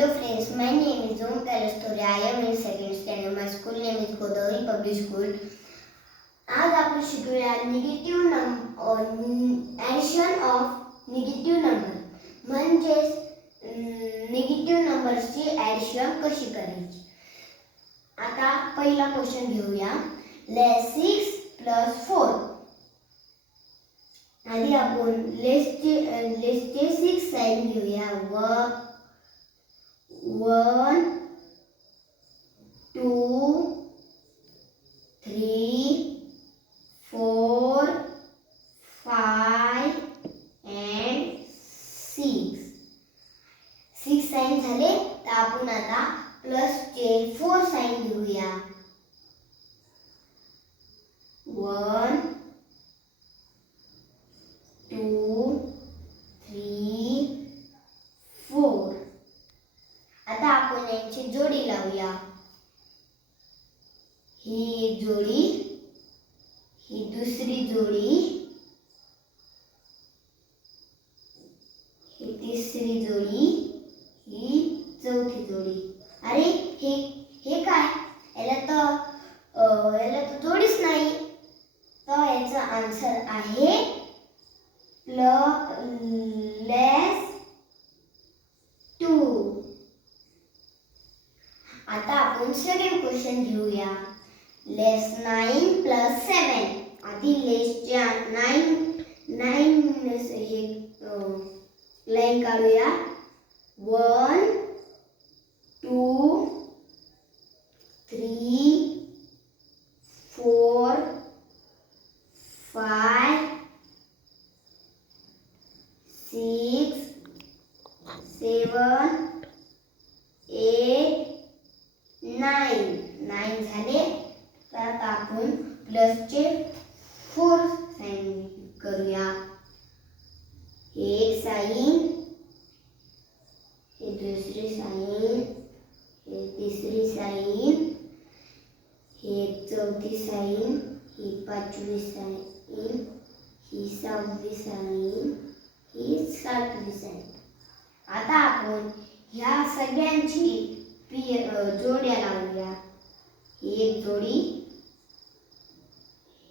Hello friends, my name is Omkar Story. I am in second standard. My school name is Godavari Public School. आज आपण शिकूया addition of negative number म्हणजेच negative नंबर्सची addition कशी करायची. आता पहिला question घेऊया. लेस 6 + 4. आधी आपण लेसचे 6 साइन घेऊया. 1 2 3 4 5 and 6. 6 साइन झाले तर आपण आता प्लसचे 4 साइन घेऊया. 1 2 3 4. आता आपण यांची जोडी लावूया. ही एक जोडी, ही दुसरी जोडी, ही तिसरी जोडी, ही चौथी जोडी. अरे हे काय, याला तर जोडीच नाही. तर याचा आन्सर आहे लेस 2. आता आपण सेकंड क्वेश्चन घेऊया. लेस 9 + 7. आधी लेसच्या 9 हे लाइन काढूया. 1 2 3 4 5 6 7 8 9 झाले. तर आता आपण प्लसचे 4 साइन करूया. हे एक साइन, हे दुसरी साइन, हे तिसरी साइन, हे चौथी साइन, ही 5वी साइन, ही 6वी साइन, ही 7वी साइन. आता आपण ह्या सगळ्यांची जोड्या लावूया. ही एक जोडी,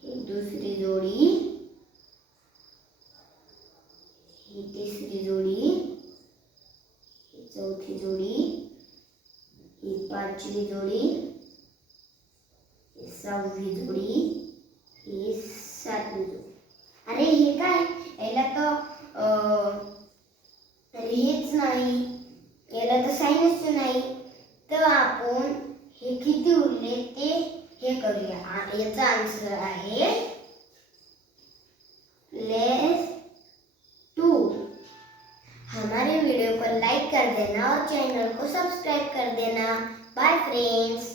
ही दुसरी जोडी, ही तिसरी जोडी, ही चौथी जोडी, ही 5वी जोडी, ही 6वी जोडी, ही 7वी जोडी. अरे हे काय, याला तर हेच नाही, याला तर साइनच नाही. तर आपण हे किती उरले ते हे करूया. याचा आन्सर आहे लेस 2. हमारे वीडियो को लाइक कर देना और चैनल को सब्सक्राइब कर देना. Bye friends.